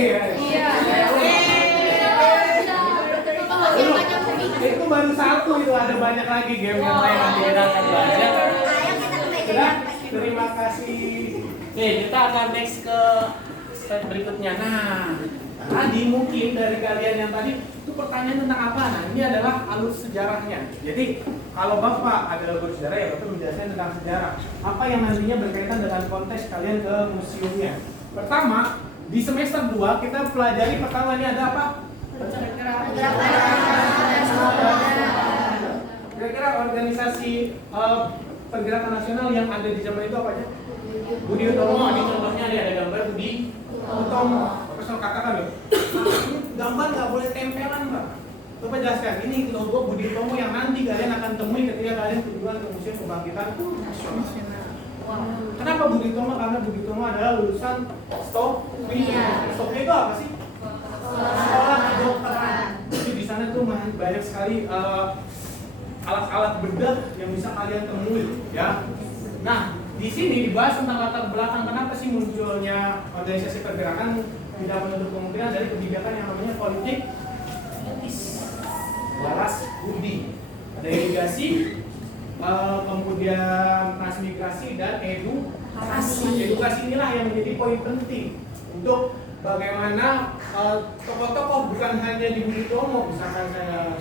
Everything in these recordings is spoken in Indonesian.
Iya. Itu baru satu, itu ada banyak lagi game yang lain nanti kita akan belajar. Sudah, terima kasih. Oke, kita akan next ke slide berikutnya. Nah, tadi mungkin dari kalian yang tadi itu pertanyaan tentang apa? Nah, ini adalah alur sejarahnya. Jadi, kalau Bapak adalah guru sejarah ya Bapak menjelaskan tentang sejarah. Apa yang nantinya berkaitan dengan konteks kalian ke museumnya. Pertama, di semester 2 kita pelajari pertama ini ada apa? Kira-kira organisasi pergerakan nasional yang ada di zaman itu apa aja? Budi Utomo, ini contohnya ada gambar Budi Utomo. Bapak selalu katakan loh, gambar nggak boleh tempelan Pak. Bapak jelaskan, ini logo Budi Utomo yang nanti kalian akan temui ketika kalian kunjungan ke Museum Kebangkitan Nasional. Kenapa Budi Utomo? Karena Budi Utomo adalah lulusan Stoknya. Stoknya itu apa sih? Sekolah kedokteran. Jadi di sana tuh banyak sekali alat-alat bedah yang bisa kalian temui, ya. Nah, di sini dibahas tentang latar belakang kenapa sih munculnya organisasi pergerakan, tidak menutup kemungkinan dari kebijakan yang namanya politik etis, balas budi, ada irigasi, kemudian transmigrasi dan edukasi. Edukasi inilah yang menjadi poin penting untuk bagaimana tokoh-tokoh bukan hanya di Budi Utomo, misalkan saya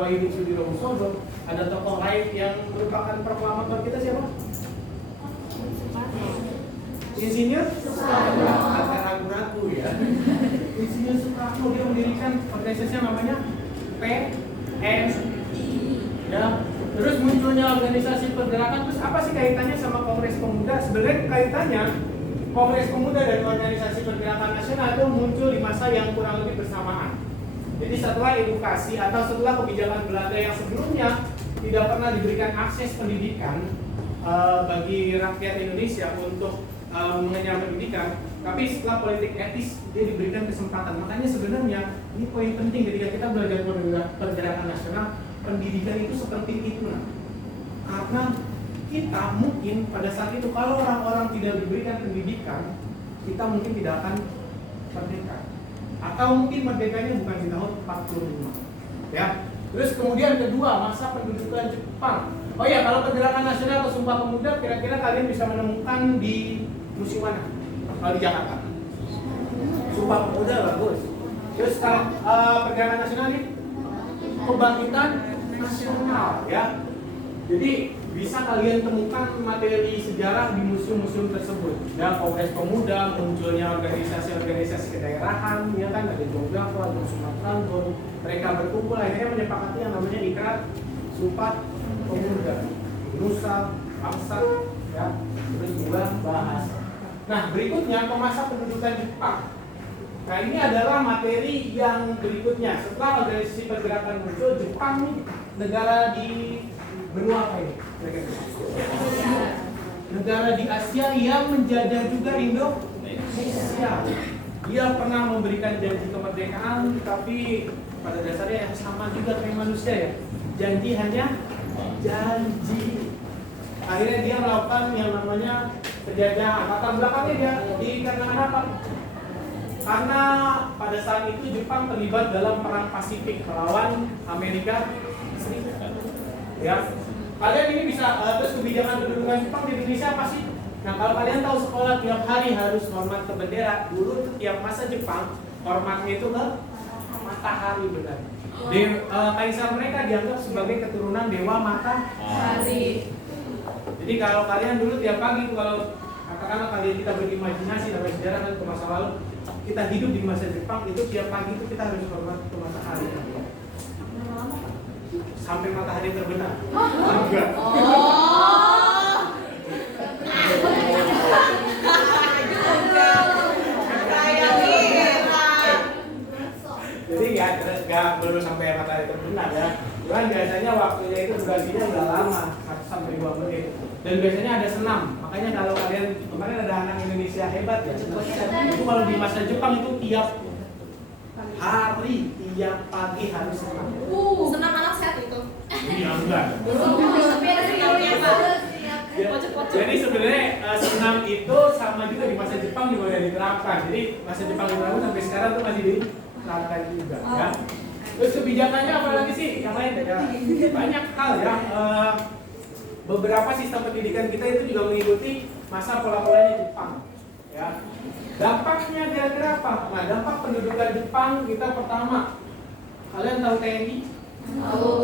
Wahyu Sudirohusodo, ada tokoh lain yang merupakan proklamator kita siapa? Insinyur Soekarno, agak ragu-ragu ya. Insinyur Soekarno dia mendirikan organisasi yang namanya PNI. Ya. Terus munculnya organisasi pergerakan, terus apa sih kaitannya sama Kongres Pemuda? Sebenarnya kaitannya Kongres Pemuda dan organisasi pergerakan nasional itu muncul di masa yang kurang lebih bersamaan. Jadi setelah edukasi atau setelah kebijakan Belanda yang sebelumnya tidak pernah diberikan akses pendidikan bagi rakyat Indonesia untuk mengenyam pendidikan, tapi setelah politik etis dia diberikan kesempatan. Makanya sebenarnya ini poin penting ketika kita belajar pergerakan nasional, pendidikan itu seperti itu. Karena kita mungkin pada saat itu kalau orang-orang tidak diberikan pendidikan, kita mungkin tidak akan merdeka. Atau mungkin merdekanya bukan di tahun 45. Ya. Terus kemudian kedua, masa pendudukan Jepang. Oh ya, kalau pergerakan nasional atau Sumpah Pemuda, kira-kira kalian bisa menemukan di museum mana? Kalau di Jakarta. Sumpah Pemuda bagus. Terus pergerakan nasional ini Kebangkitan Nasional, ya. Jadi bisa kalian temukan materi sejarah di museum-museum tersebut. Ya, Kongres Pemuda, munculnya organisasi-organisasi kedaerahan, ya kan, ada Jogjakarta, ada Sumatera, mereka berkumpul akhirnya menyepakati yang namanya Ikrar Sumpah Pemuda, Nusa, Bangsa, ya, terus juga bahasa. Nah, berikutnya masa pendudukan Jepang. Nah, ini adalah materi yang berikutnya. Setelah organisasi pergerakan muncul, Jepang nih negara di benua apa ini? Negara di Asia yang menjajah juga Indonesia. Dia pernah memberikan janji kemerdekaan, tapi pada dasarnya yang sama juga kayak manusia ya. Janji hanya janji. Akhirnya dia melakukan yang namanya penjajahan. Latar belakangnya dia dikarenakan apa? Karena pada saat itu Jepang terlibat dalam perang Pasifik melawan Amerika Serikat. Ya, kalian ini bisa terus kebijakan kedudukan Jepang di Indonesia apa sih? Nah, kalau kalian tahu sekolah tiap hari harus hormat ke bendera, dulu itu tiap masa Jepang hormatnya itu ke matahari benar. Kaisar mereka dianggap sebagai keturunan dewa matahari. Jadi kalau kalian dulu tiap pagi itu kalau katakanlah kalian kita berimajinasi dalam sejarah dan ke masa lalu, kita hidup di masa Jepang itu tiap pagi itu kita harus hormat ke matahari. Sampai matahari terbenam. Enggak. Jadi nggak perlu sampai matahari terbenam ya. Cuman biasanya waktunya itu durasinya udah lama, 1 sampai 2 menit. Dan biasanya ada senam. Makanya kalau kalian kemarin ada anak Indonesia hebat ya. Itu kalau di masa Jepang itu tiap hari, tiap pagi harus senam. Senam anak sehat itu. Iya enggak. Jadi sebenarnya senam itu sama juga di masa Jepang juga udah diterapkan. Jadi masa Jepang diterapkan sampai sekarang tuh masih diterapkan juga. Ya. Terus kebijakannya apa lagi sih? Yang lain ya. Banyak hal ya. Beberapa sistem pendidikan kita itu juga mengikuti masa pola-polanya Jepang. Ya. Dampaknya kira-kira apa? Nah, dampak pendudukan Jepang kita pertama. Kalian tahu TNI?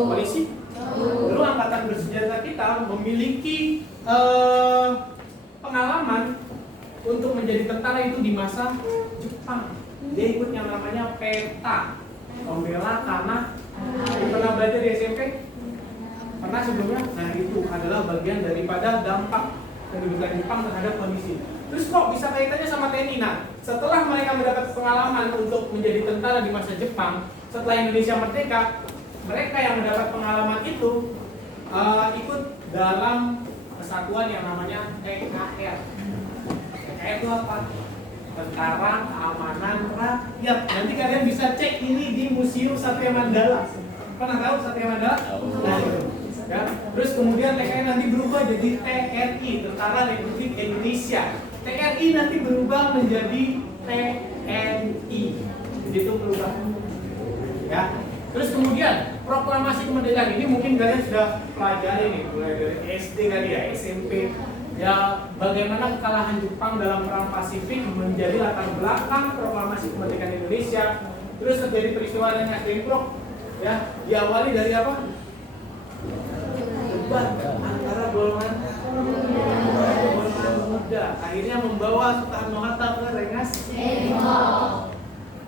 Polisi? Dulu angkatan bersenjata kita memiliki pengalaman untuk menjadi tentara itu di masa Jepang. Dia ikut yang namanya peta, pembela tanah. Pernah belajar di SMP? Pernah sebelumnya? Nah, itu adalah bagian daripada dampak pendudukan Jepang terhadap kondisi. Terus kok bisa kaitannya sama TNI? Nah, setelah mereka mendapat pengalaman untuk menjadi tentara di masa Jepang, setelah Indonesia merdeka, mereka yang mendapat pengalaman itu ikut dalam kesatuan yang namanya TKR. TKR itu apa? Tentara Keamanan Rakyat. Nanti kalian bisa cek ini di Museum Satria Mandala. Pernah tahu Satria Mandala? Nah, itu. Ya. Terus kemudian TKR nanti berubah jadi TRI, Tentara Republik Indonesia. TRI nanti berubah menjadi TNI. Begitu berubah. Ya. Terus kemudian proklamasi kemerdekaan ini mungkin kalian sudah pelajari nih, mulai dari SD kali ya, SMP. Ya, bagaimana kekalahan Jepang dalam perang Pasifik menjadi latar belakang proklamasi kemerdekaan Indonesia. Terus terjadi peristiwa yang Bentrok, ya, diawali dari apa? Debat antara golongan muda, akhirnya membawa Soekarno-Hatta ke Rengas.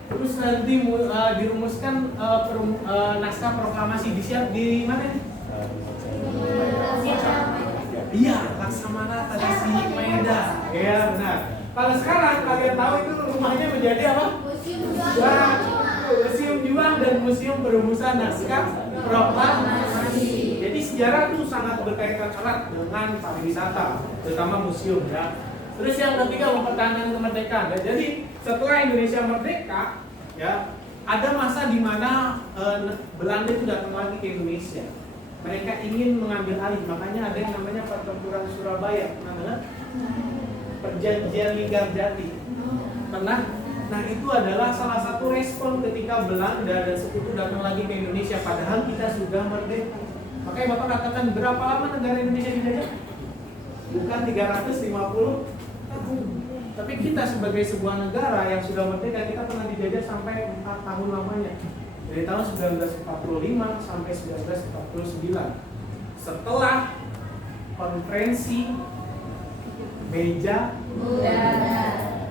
Terus nanti dirumuskan naskah proklamasi di mana? Iya, Laksamana Tadasi Maeda. Ya benar. Kalau sekarang kalian tahu itu rumahnya menjadi apa? Museum Juang dan Museum Perumusan Naskah Proklamasi. Jadi sejarah itu sangat berkaitan erat dengan pariwisata, terutama museum ya. Terus yang ketiga mempertahankan kemerdekaan. Jadi setelah Indonesia merdeka, ya ada masa di mana Belanda itu datang lagi ke Indonesia. Mereka ingin mengambil alih, makanya ada yang namanya Pertempuran Surabaya. Pernah Perjanjian Linggarjati. Pernah? Nah, itu adalah salah satu respon ketika Belanda dan sekutu datang lagi ke Indonesia, padahal kita sudah merdeka. Makanya Bapak katakan berapa lama negara Indonesia dijajah? Bukan 350 tahun. Tapi kita sebagai sebuah negara yang sudah merdeka, kita pernah dijajah sampai 4 tahun lamanya. Dari tahun 1945 sampai 1949. Setelah konferensi meja budaya.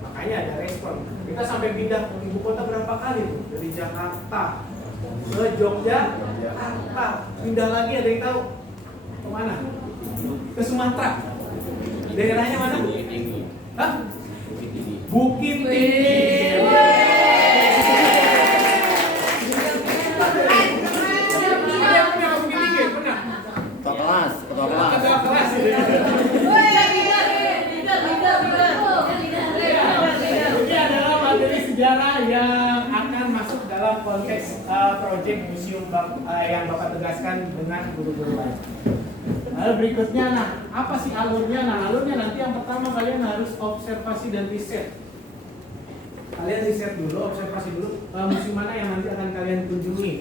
Makanya ada respon. Kita sampai pindah ke ibu kota berapa kali? Dari Jakarta ke Yogyakarta. Pindah lagi, ada yang tahu kemana? Ke Sumatera. Daerahnya mana? Hah? Bukit Tinggi. Ketua kelas. Ini adalah materi sejarah yang akan masuk dalam konteks proyek museum yang Bapak tegaskan dengan guru-guru lain. Lalu berikutnya, nah apa sih alurnya? Nah alurnya nanti yang pertama kalian harus observasi dan riset. Kalian riset dulu, observasi dulu museum mana yang nanti akan kalian kunjungi.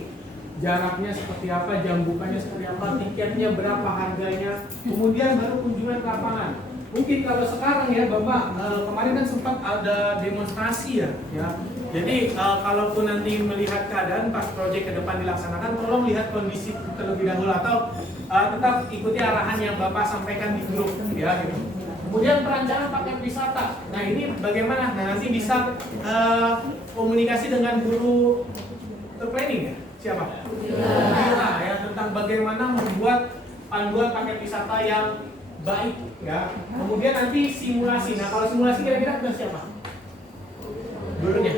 Jaraknya seperti apa, jam bukanya seperti apa, tiketnya berapa harganya, kemudian baru kunjungan ke lapangan. Mungkin kalau sekarang ya Bapak, kemarin kan sempat ada demonstrasi ya. Jadi kalaupun nanti melihat keadaan pas proyek ke depan dilaksanakan, tolong lihat kondisi terlebih dahulu atau tetap ikuti arahan yang Bapak sampaikan di grup ya. Gitu. Kemudian perancangan paket wisata. Nah ini bagaimana? Nah nanti bisa komunikasi dengan guru planning ya. Siapa? Bila ya, tentang bagaimana membuat panduan paket wisata yang baik ya. Kemudian nanti simulasi. Nah kalau simulasi kira-kira ke siapa? Gurunya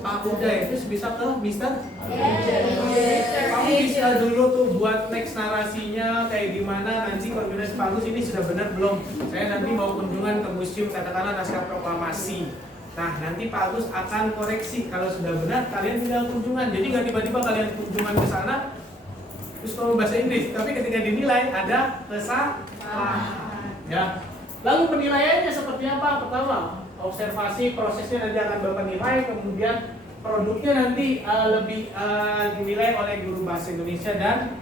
Pak Uday. Terus bisa ke Mister? Kamu bisa dulu tuh buat teks narasinya kayak gimana, nanti koordinasi Pak Agus ini sudah benar belum? Saya nanti mau kunjungan ke museum katakanlah naskah proklamasi. Nah nanti Pak Agus akan koreksi, kalau sudah benar kalian tinggal kunjungan. Jadi nggak tiba-tiba kalian kunjungan ke sana terus kamu bahasa Inggris, tapi ketika dinilai ada kesalahan. Ya. Lalu penilaiannya seperti apa? Pertama, observasi prosesnya nanti akan Bapak nilai, kemudian produknya nanti lebih dinilai oleh guru bahasa Indonesia dan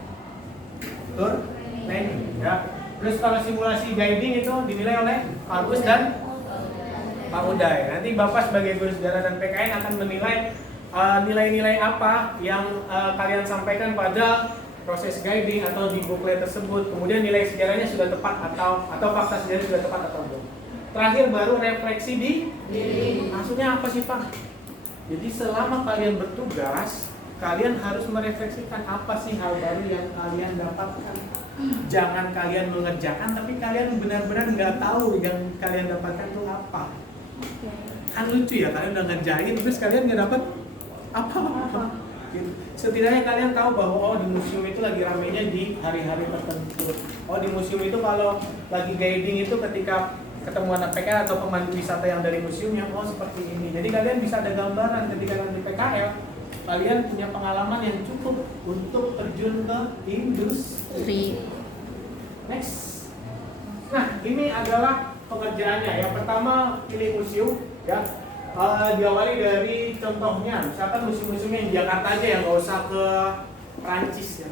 tutor training. Ya. Terus kalau simulasi guiding itu dinilai oleh Pak Gus dan Pak Uday. Nanti Bapak sebagai guru sejarah dan PKN akan menilai nilai-nilai apa yang kalian sampaikan pada proses guiding atau di booklet tersebut. Kemudian nilai sejarahnya sudah tepat atau fakta sejarah sudah tepat atau belum. Terakhir baru refleksi di diri. Maksudnya apa sih Pak? Jadi selama kalian bertugas, kalian harus merefleksikan apa sih hal baru yang kalian dapatkan. Jangan kalian mengerjakan tapi kalian benar-benar nggak tahu yang kalian dapatkan itu apa. Kan lucu ya, kalian udah ngerjain terus kalian nggak dapat apa-apa. Setidaknya kalian tahu bahwa oh di museum itu lagi ramainya di hari-hari tertentu. Oh di museum itu kalau lagi guiding itu ketika ketemu anak PKL atau pemandu wisata yang dari museum yang oh seperti ini. Jadi kalian bisa ada gambaran ketika nanti PKL, kalian punya pengalaman yang cukup untuk terjun ke industri. Next. Nah ini adalah pengerjaannya. Yang pertama pilih museum ya. Diawali dari contohnya, misalkan museum-museum yang di Jakarta aja yang nggak usah ke Prancis ya,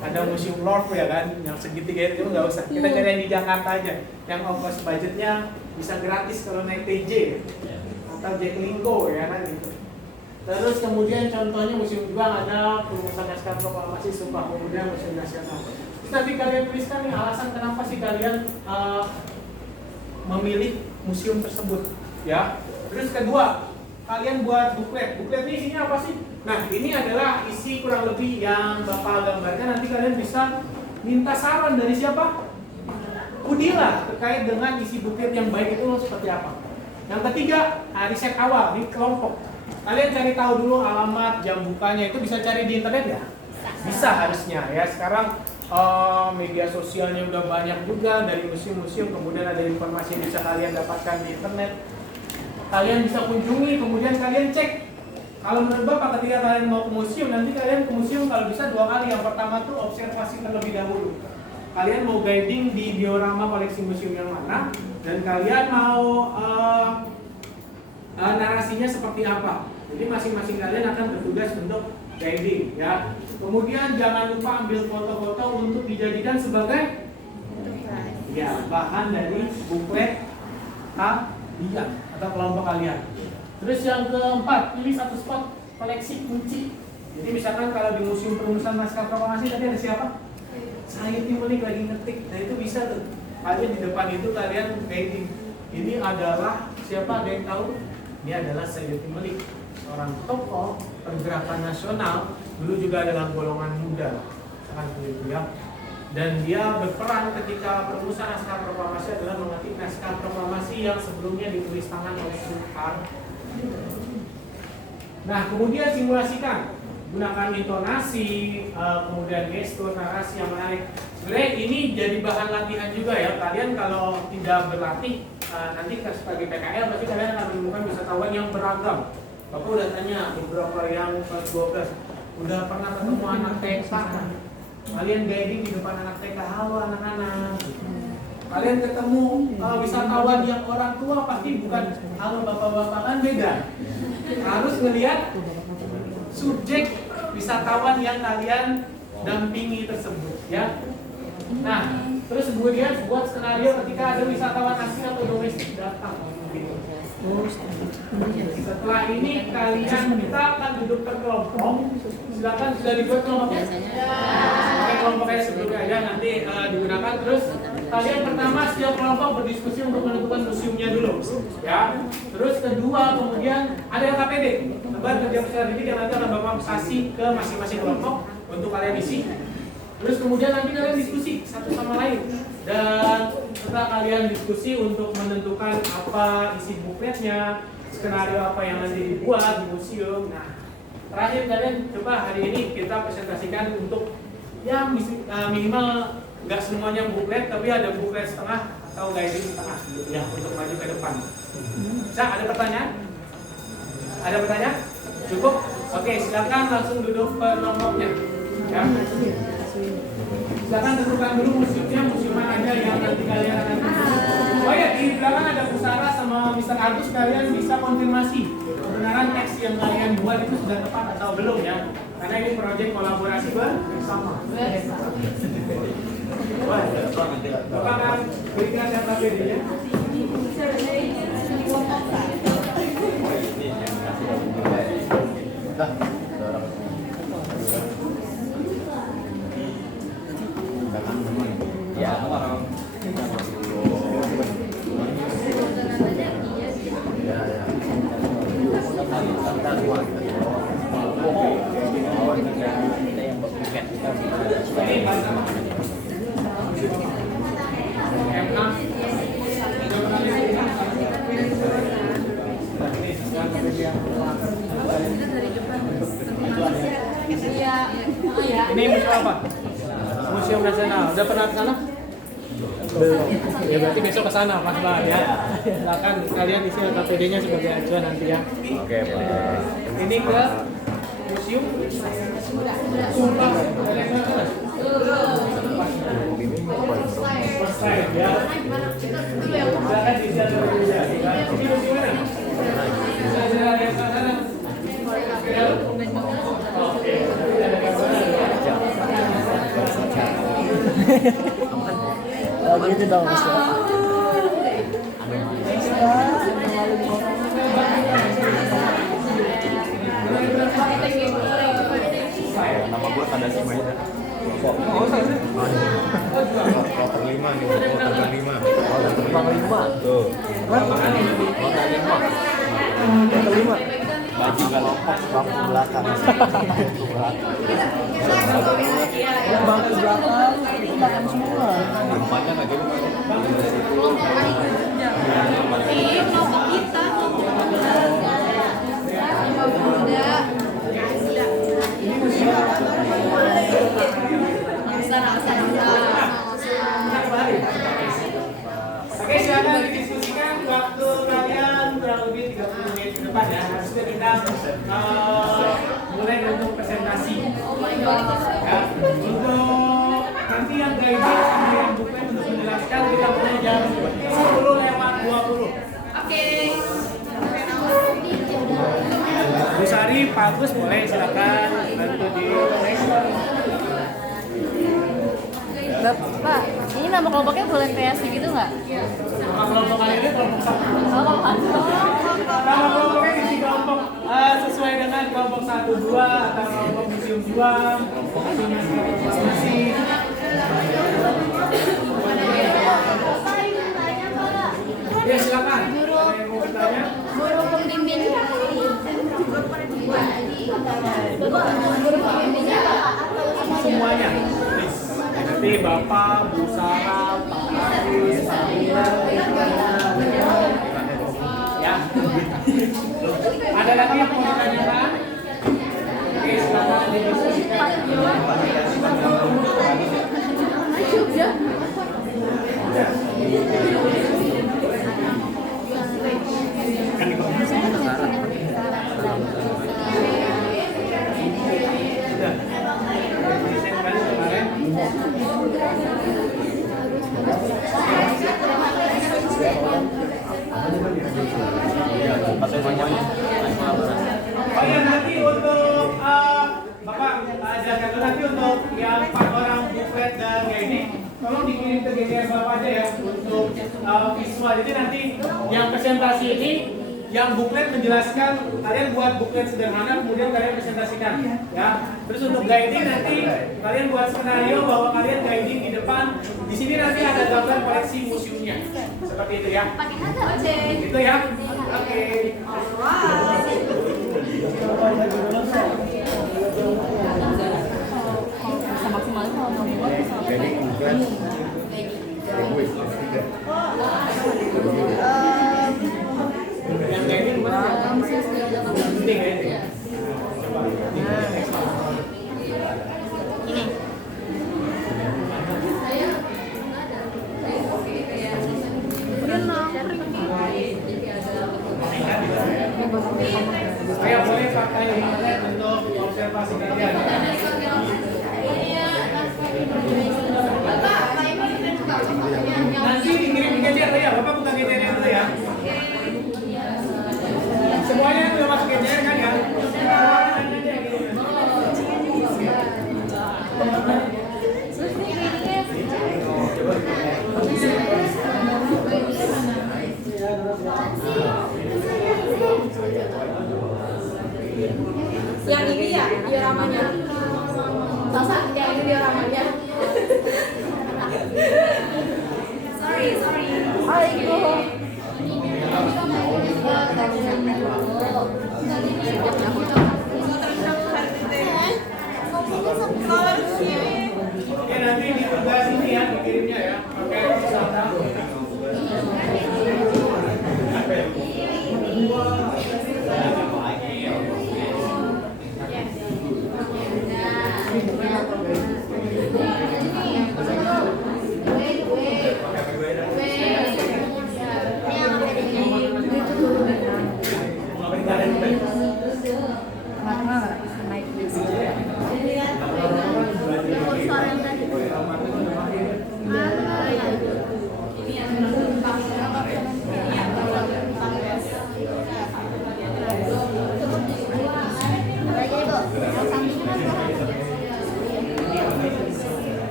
ada museum Louvre ya kan, yang segitiga itu nggak usah. Kita cari yang di Jakarta aja, yang ongkos budgetnya bisa gratis kalau naik TJ atau Jaklingko ya kan gitu. Terus kemudian contohnya museum juga ada perumusan naskah proklamasi Sumpah Pemuda Museum Nasional. Terus nanti kalian tuliskan nih alasan kenapa sih kalian memilih museum tersebut ya. Terus kedua, kalian buat buklet. Buklet ini isinya apa sih? Nah, ini adalah isi kurang lebih yang Bapak gambarkan. Nanti kalian bisa minta saran dari siapa? Udila terkait dengan isi buklet yang baik itu seperti apa. Yang ketiga, riset awal di kelompok. Kalian cari tahu dulu alamat, jam bukanya, itu bisa cari di internet ya? Bisa harusnya ya. Sekarang media sosialnya udah banyak juga dari museum-museum, kemudian ada informasi yang bisa kalian dapatkan di internet. Kalian bisa kunjungi, kemudian kalian cek. Kalau menurut Bapak ketika kalian mau ke museum, nanti kalian ke museum kalau bisa 2 kali. Yang pertama tuh observasi terlebih dahulu. Kalian mau guiding di diorama koleksi museum yang mana, dan kalian mau narasinya seperti apa. Jadi masing-masing kalian akan bertugas untuk guiding ya. Kemudian jangan lupa ambil foto-foto untuk dijadikan sebagai ya bahan dari buklet kalian atau kelompok kalian. Terus yang keempat, pilih satu spot koleksi kunci. Jadi misalkan kalau di Museum Perumusan Naskah Proklamasi tadi ada siapa? Said Melik lagi ngetik. Nah itu bisa tuh. Kalian di depan itu kalian guiding. Ini adalah siapa? Ada yang tahu? Ini adalah Said Melik, seorang tokoh pergerakan nasional. Dulu juga adalah golongan muda, sangat begitu ya. Dan dia berperan ketika perumusan naskah proklamasi adalah mengetik naskah proklamasi yang sebelumnya ditulis tangan oleh Soekarno. Nah, kemudian simulasikan, gunakan intonasi, kemudian gestur, narasi yang menarik. Sebenarnya ini jadi bahan latihan juga ya. Kalian kalau tidak berlatih, nanti sebagai PKL pasti kalian akan menemukan wisatawan yang beragam. Bapak udah tanya beberapa yang kelas 12, udah pernah ketemu anak TK. Kalian guiding di depan anak TK, halo anak-anak. Kalian ketemu wisatawan yang orang tua, pasti bukan halo bapak-bapak, kan beda. Harus ngelihat subjek wisatawan yang kalian dampingi tersebut ya. Nah, terus kemudian buat skenario ketika ada wisatawan asing atau domestik datang. Setelah ini kita akan duduk berkelompok. Silakan sudah dibuat kelompoknya. Pakai kelompok kayak sebelumnya aja nanti digunakan. Terus kalian pertama setiap kelompok berdiskusi untuk menentukan museumnya dulu, ya. Terus kedua kemudian ada KPD, lembar kerja peserta didik yang nanti akan Bapak kasih ke masing-masing kelompok untuk kalian isi. Terus kemudian nanti kalian diskusi satu sama lain. Dan setelah kalian diskusi untuk menentukan apa isi bukletnya, skenario apa yang nanti dibuat di museum. Nah, terakhir kalian coba hari ini kita presentasikan untuk ya minimal nggak semuanya buklet, tapi ada buklet setengah atau guiding setengah ya untuk maju ke depan. Bisa? Ada pertanyaan? Ada pertanyaan? Cukup? Oke, silakan langsung duduk ke kelompoknya. Ya. Silakan tentukan dulu museumnya, museum mana aja yang nanti kalian akan kunjungi. Oh ya, di belakang ada Bu Sarah sama Mr. Agus, kalian bisa konfirmasi kebenaran teks yang kalian buat itu sudah tepat atau belum ya. Karena ini proyek kolaborasi bersama. Bapak akan berikan data PD-nya. Ini museum apa? Museum Nasional. Udah pernah ke sana? Belum. Ya berarti besok ke sana Mas Bang ya. Silakan kalian isi KPD-nya sebagai acuan nanti ya. Oke, Pak. Ini ke museum Sumpah. First time ya. Silakan diisi KPD-nya. Ini museum mana? Saya lihat sana. Oke. Oh gitu dong Mas. Nama gue Tanda Simaida. Kloter 5 nih, kloter 5. Kloter 5. Tuh. Kloter 5. Baju kelompok bangku belakang. Bangku belakang semua. Rumahnya nggak gitu. Oke, silakan didiskusikan waktu kalian kurang lebih 30 menit ke depan ya. Habis itu kita mulai untuk presentasi. Ya, untuk nanti yang guiding sama yang bukan untuk menjelaskan kita mulai jam 10:20. Oke. Bu Sari, Pak Agus boleh silakan bantu di Bapak, ini nama kelompoknya boleh kreasi gitu nggak? nama kelompok kali ini kelompok satu. Nama kelompoknya isi kelompok sesuai dengan kelompok 1-2 atau kelompok museum juang, kelompok informasi. Ya silakan. Mau bertanya? Guru pembimbing Semuanya. Nanti Bapak, Bu Sarah, Pak Agus, Samira, ya. Ada lagi yang mau ditanyakan? Oke, silakan didiskusikan. Kalian nanti untuk Bapak ajarkan dulu nanti untuk yang 4 orang buklet dan ini tolong dikirim ke GTS Bapak aja ya untuk visual. Jadi nanti yang presentasi ini yang buklet menjelaskan, kalian buat buklet sederhana kemudian kalian presentasikan ya. Terus untuk guiding nanti kalian buat skenario bahwa kalian guiding di depan. Di sini nanti ada gambar koleksi museumnya. Seperti itu ya. pakai kata ojek. Itu ya. Oke. Maksimal kalau mau dibuat bisa. Jadi bukan Yang guiding mana? Ini guiding. Ini. Saya boleh pakai internet untuk observasi kalian. Nanti dikirim di GCR ya, Bapak buka GCR dulu ya. Semuanya udah masuk GCR kan ya? Yang ini ya dioramanya. Masa yang ini dioramanya. Sorry. Aiko. Oke, nanti di tugas ini ya, dikirimnya ya. Oke, saudara.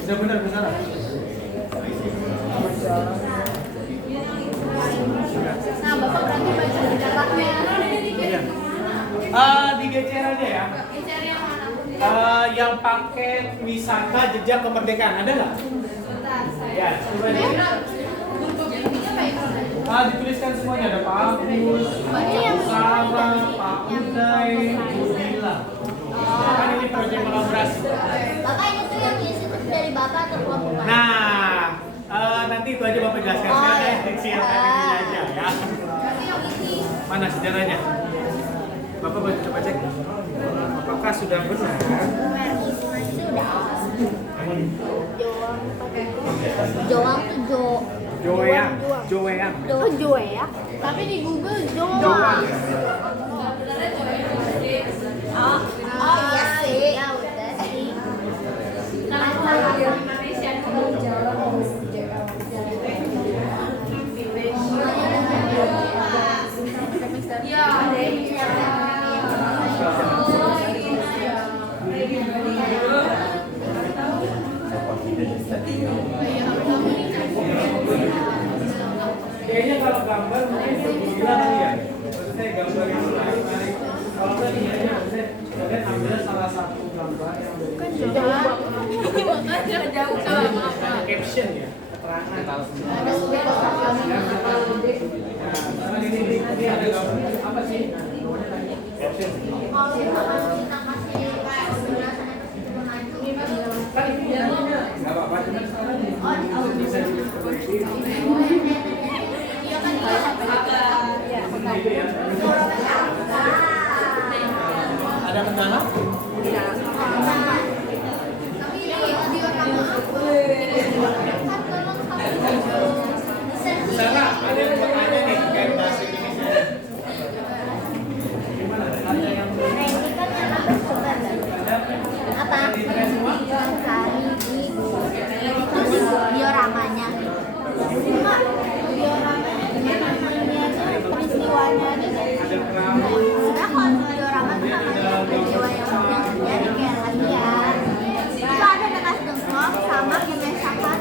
Sudah benar benar. Nah, Bapak berarti baca di dalamnya. Di GCR aja ya. Yang pakai wisata jejak kemerdekaan ada nggak? Ya, coba deh. Dituliskan semuanya, ada Pak Agus, Pak Sarah, Pak Uday, Bu Bila. Kan ini proyek kolaborasi. Bapak ini tuh yang isi dari Bapak atau kelompok Bapak? Nah, nanti itu aja Bapak jelaskan. Sekarang siapkan ini aja ya. Tapi yang ini Mana sejarahnya? Bapak coba cek. Apakah sudah benar? Joang tuh Joeang. Joe ya. Tapi di Google Joang. Oh iya sih. Ya udah sih. Kayaknya kalau gambar mungkin gila kali ya. Maksudnya gambar yang menarik. Kalau saya lihatnya, maksudnya kalian ambil salah satu gambar yang dari Jauh caption ya, keterangan. Nah, ini ada gambar apa sih? Caption. Kan ini nggak apa-apa, cuma sekarang bisa diperbaiki. Ada kendala? Sarah, ada yang mau tanya nih kayak bahasa Indonesia. Gimana? Ada yang apa? Hari Ibu. Terus dioramanya. Enggak, dioramanya namanya tuh peristiwanya aja deh. Karena kalau diorama tuh namanya peristiwa yang terjadi kayak latihan. Itu ada bekas dengkok sama pengesahan.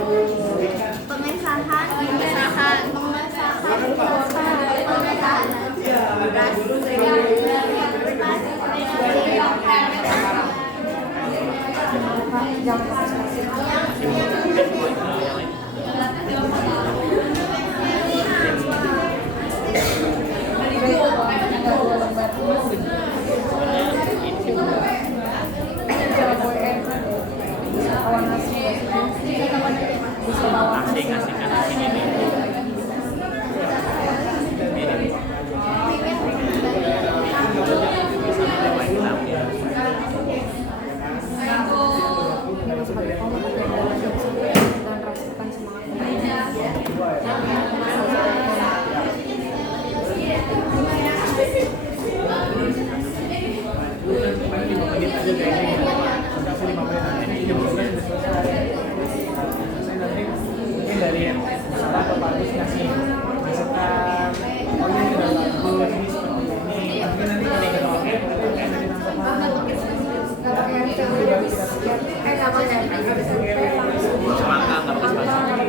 Semangka nggak pakai semangka.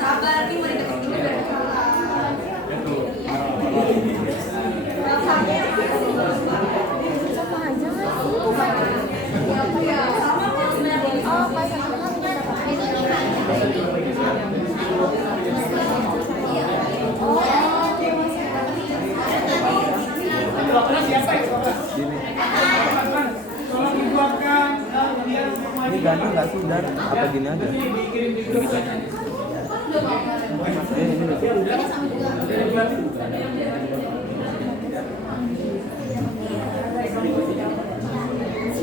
Sabar nih, mau diketuk dulu dari Sama aja nggak sih? Oh, pas Dokternya siapa ya? Tolong dibuatkan dia Ini ganti nggak sih Dar? Apa gini aja? dikirim di grup. Ini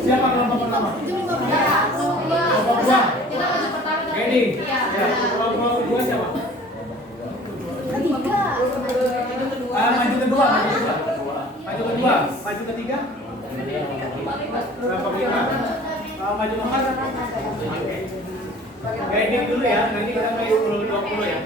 Siapa kelompok pertama? Kelompok dua. Ready? Kelompok dua siapa? Maju kedua. Maju ketiga. Kelompok lima. Maju keempat. Ready dulu ya. Nanti kita mulai 20 ya.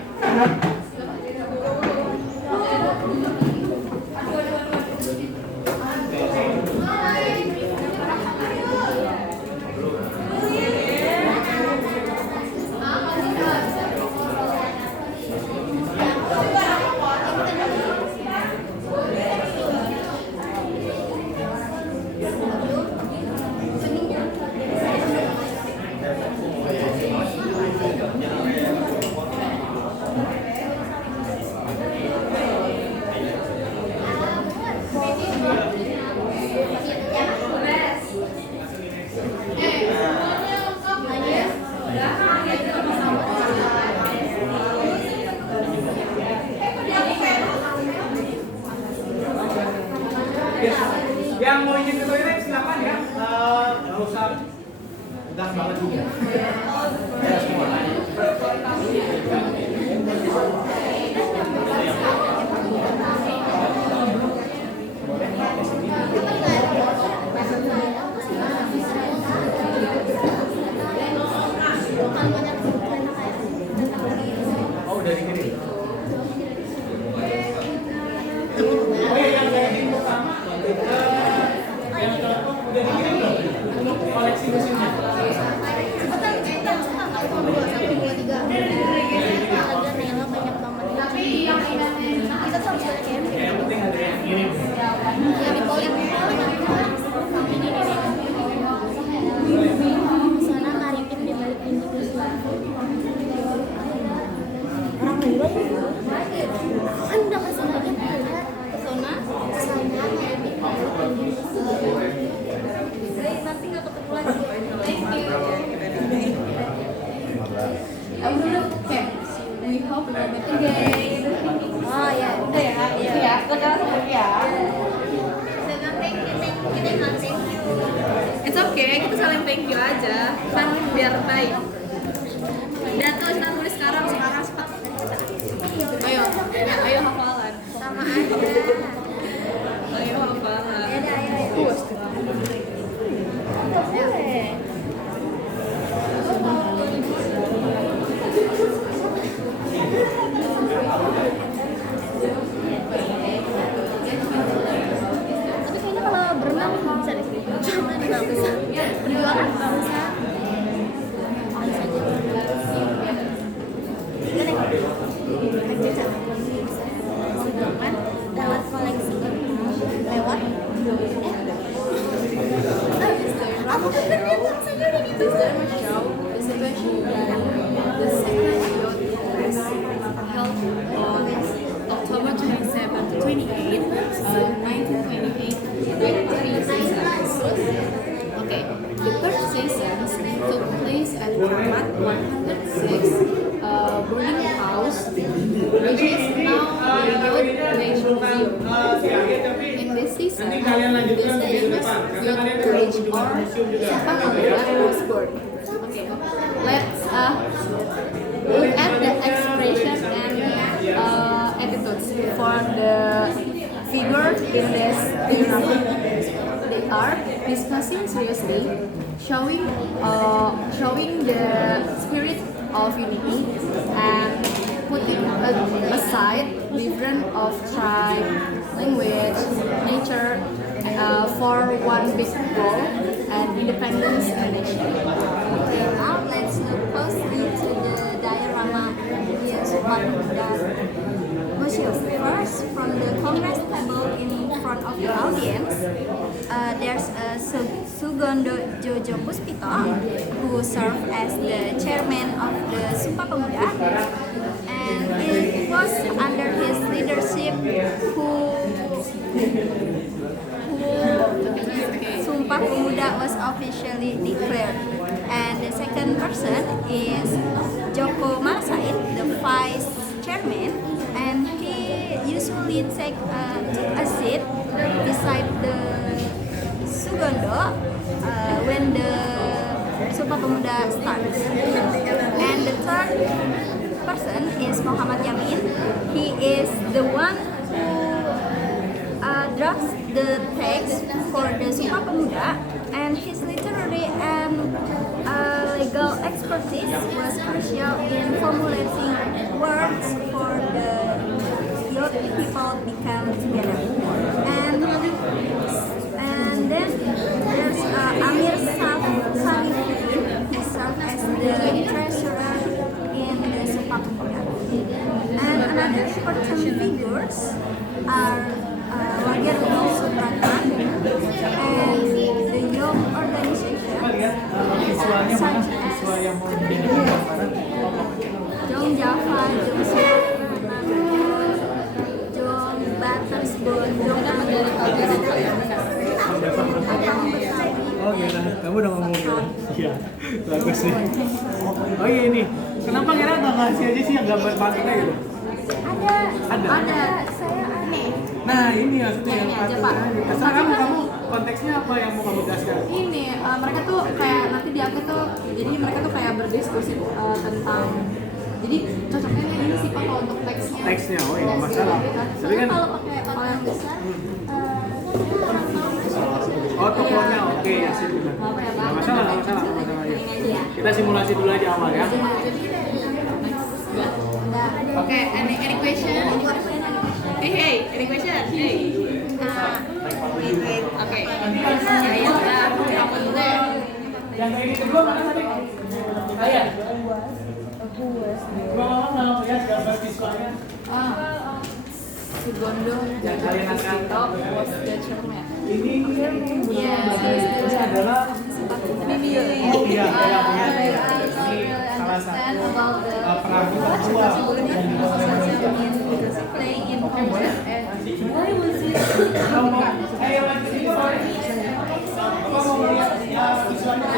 Yang mau izin ke toilet silakan ya. Nggak usah tegang banget juga. Ya semua. Oh udah dikirim. Oh ya yang dari tim pertama. Yang telepon udah dikirim belum? Koleksi mesinnya. kita tuh harus balik camping. Yang penting ada yang kirim. Ya di polling sana maritim di balik pintu orang Madura kan udah kasih lagi pesona sana maritim nanti nggak ketemu lagi. Thank you. Okay. We hope we meet again. Oh ya Udah ya, itu ya. Sekarang thank you ya. Thank you. It's okay, kita saling thank you aja. Kan biar baik. Dan tulis sekarang cepat. Ayo, ya, ayo hafalan. Sama aja. Ayo hafalan. Tapi kayaknya kalau berenang bisa deh. Cuma nggak bisa. Berdua kan nggak bisa. Oh, bisa aja. Kita deh. Aja kan lewat koleksi lewat aku kan lihat saya udah gitu. The situation that the second youth test held on October 27 to 28, 1928 with 3 seasons. Okay, the first seasons took place at Kramat 106 boarding house, which is now the Youth Nature Museum. In this season, Nanti kalian lanjutkan the di famous depan. Karena Youth kalian ada Courage kunjungan or museum juga. Sepak Bola was born. Okay, let's look at the expression and attitudes for the figure in this biography. They are discussing seriously, showing the spirit of unity and putting aside different of tribe, language, one big goal and independence Indonesia. Okay, now let's look closely to the diorama in Sumpah Pemuda Museum. First, from the Congress table in front of the audience, there's a Sugondo Jojo Puspito, who served as the chairman of the Sumpah Pemuda, and it was under his leadership who Sumpah Pemuda was officially declared. And the second person is Joko Marsaid, the vice chairman, and he usually took a seat beside the Sugondo when the Sumpah Pemuda starts. And the third person is Muhammad Yamin. He is the one who drafts the text for the Sumpah Pemuda, and his literary and legal expertise was crucial in formulating words for the youth people become together. And then there's Amir Salihuddin. He served as the treasurer in the Sumpah Pemuda. And another important figures are Wager Supratman and the young organizations such as Jong Java, Jong Supratman, Jong Battersbone, Jong Oh iya, kamu udah ngomong gitu. Iya, bagus nih. Oh iya ini, kenapa kira nggak ngasih aja sih yang gambar pantai gitu? Ada. Saya aneh. Nah ini maksudnya yang Ini aja, patut. Pak. Terserah kamu konteksnya apa yang mau kamu jelaskan? Ini mereka tuh kayak nanti diangkat tuh, jadi mereka tuh kayak berdiskusi tentang, jadi cocoknya ini sih Pak kalau untuk teksnya. Teksnya, oh iya masalah. Tapi kan, Kalau pakai papan yang besar, oh tokohnya oke ya sih benar. Nggak masalah ya. Kita simulasi dulu aja awal ya. Oke, any question? Hey, any question? Hey. Oke. Ya udah, kamu dulu ya. Yang kayak gitu dua mana tadi? Saya. Gua ngomong nggak lihat gambar visualnya. Sugondo Yang kalian akan Puspito was the chairman. Ini Iya, ini adalah oh iya ini salah satu perahu Papua yang playing in Congress, and why was it? Kamu melihat ya visualnya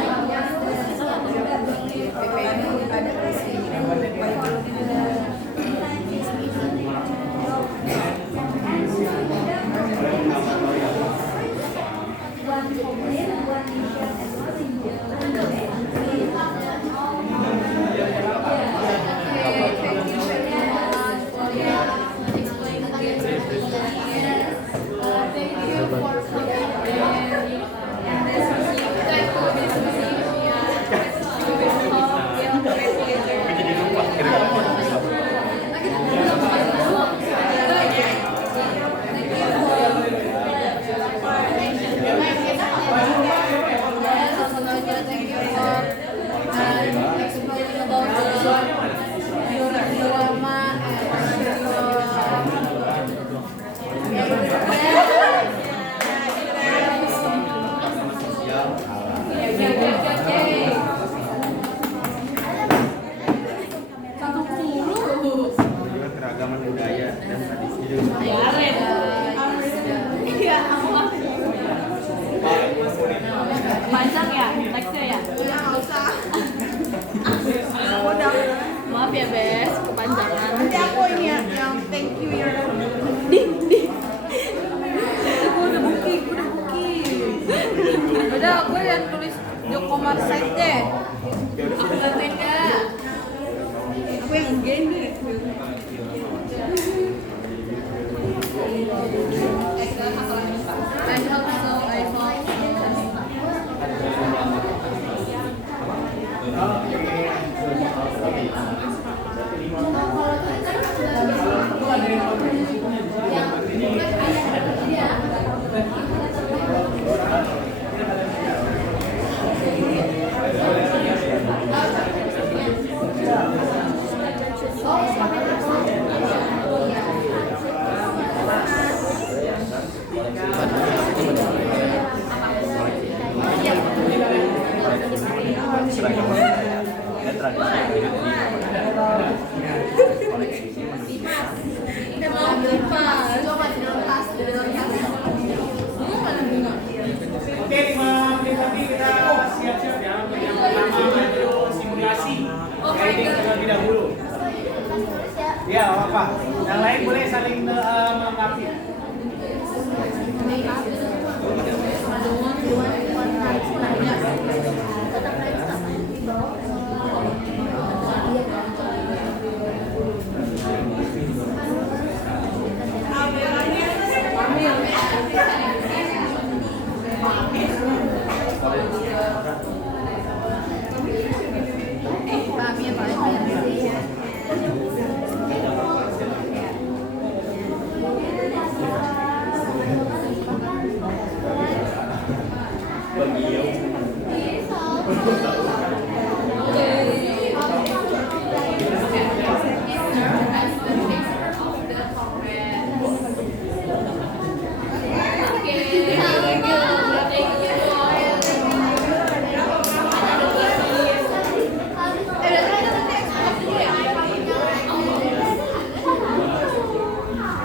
keragaman budaya dan tradisi. Panjang ya, teksnya ya? Maaf ya Bes, kepanjangan. Nanti aku ini ya, yang thank you ya. Udah booking. Udah aku yang tulis Joko Marsaid deh. Aku gantiin gak? Aku yang game deh. And also I found Ini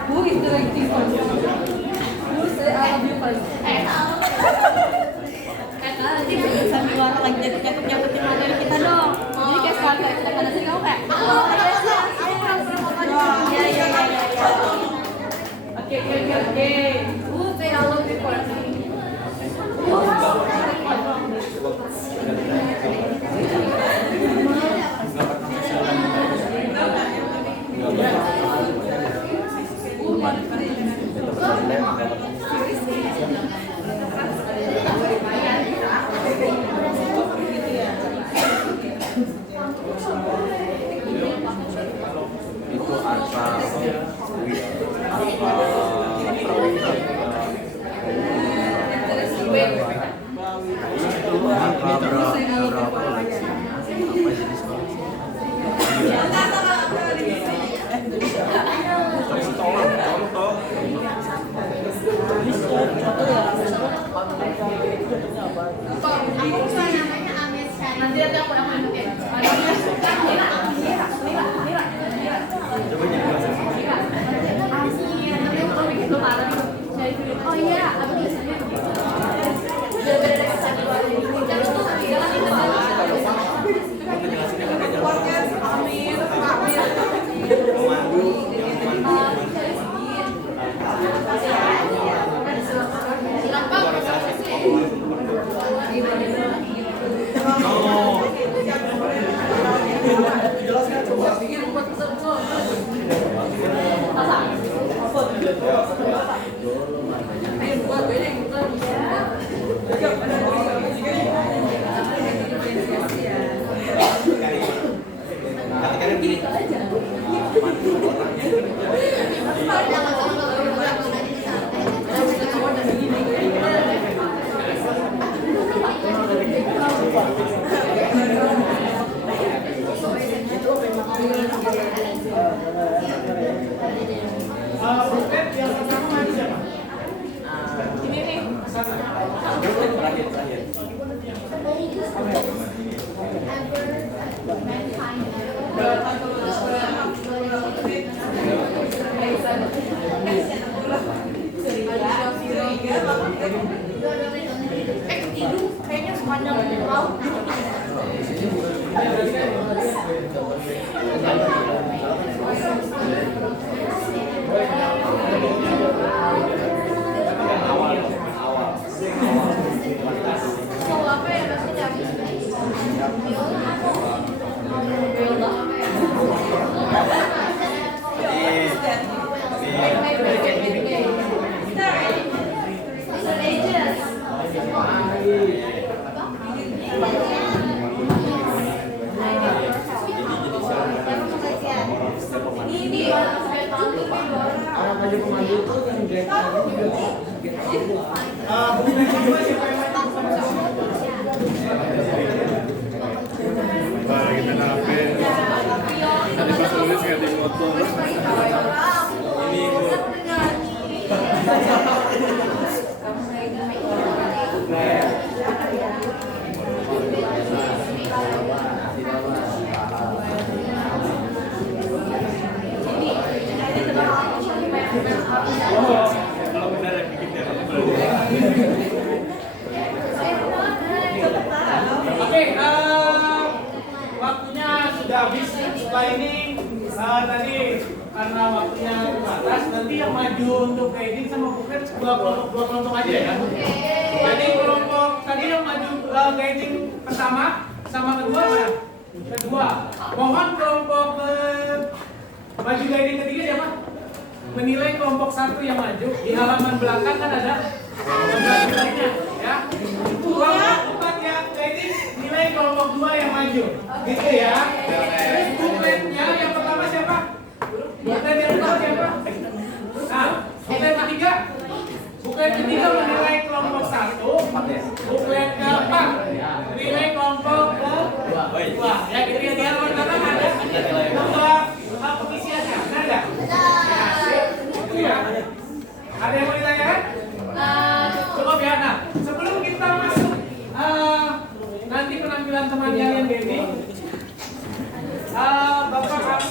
Who is directing first? Who say I love you first? Sambil orang lagi nyatuk-nyatukin materi kita dong. Jadi kayak sekarang kita pada sini kamu kayak iya. Oke. Who say I love you first? Itu alfa berapa koleksi? Apa jenis koleksi? Nanti aku akan oh iya, Yang pertama maju siapa? ini nih. Hidung kayaknya sepanjang laut. Apa ya maksudnya? Kita nape? Tadi pas nulis nggak di motor. Oke, waktunya sudah habis. Setelah ini tadi karena waktunya terbatas, nanti yang maju untuk guiding sama buket dua kelompok aja ya. Jadi kelompok tadi yang maju guiding pertama sama kedua mana? Kedua. Mohon kelompok maju guiding ketiga siapa? menilai kelompok 1 yang maju. Di halaman belakang kan ada nilainya, ya. Kelompok 4 yang ini nilai kelompok 2 yang maju, gitu ya. Terus bukletnya yang pertama siapa? Buklet yang kedua siapa? Nah, buklet ketiga. Buklet ketiga menilai kelompok 1. Buklet keempat nilai kelompok kedua. Ya, gitu ya. Di halaman belakang ada dua pengisiannya. Ada? Gitu ya. Ada yang mau ditanyakan? Cukup ya. Nah, sebelum kita masuk nanti penampilan teman kalian Denny, Bapak akan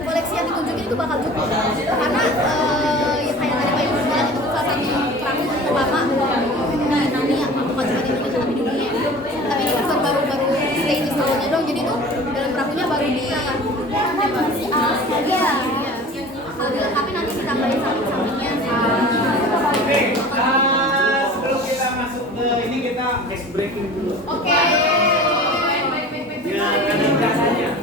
koleksi yang ditunjukin itu bakal cukup karena ya kayak tadi Pak Ibu bilang itu salah satu perahu pertama di Namia, bukan cuma di Indonesia tapi di dunia. Tapi ini kan baru stages awalnya dong, jadi tuh dalam perahunya baru di iya kalau dilengkapi nanti ditambahin samping-sampingnya. Oke, sebelum kita masuk ke ini kita ice breaking dulu. Oke. Ya, kadang rasanya.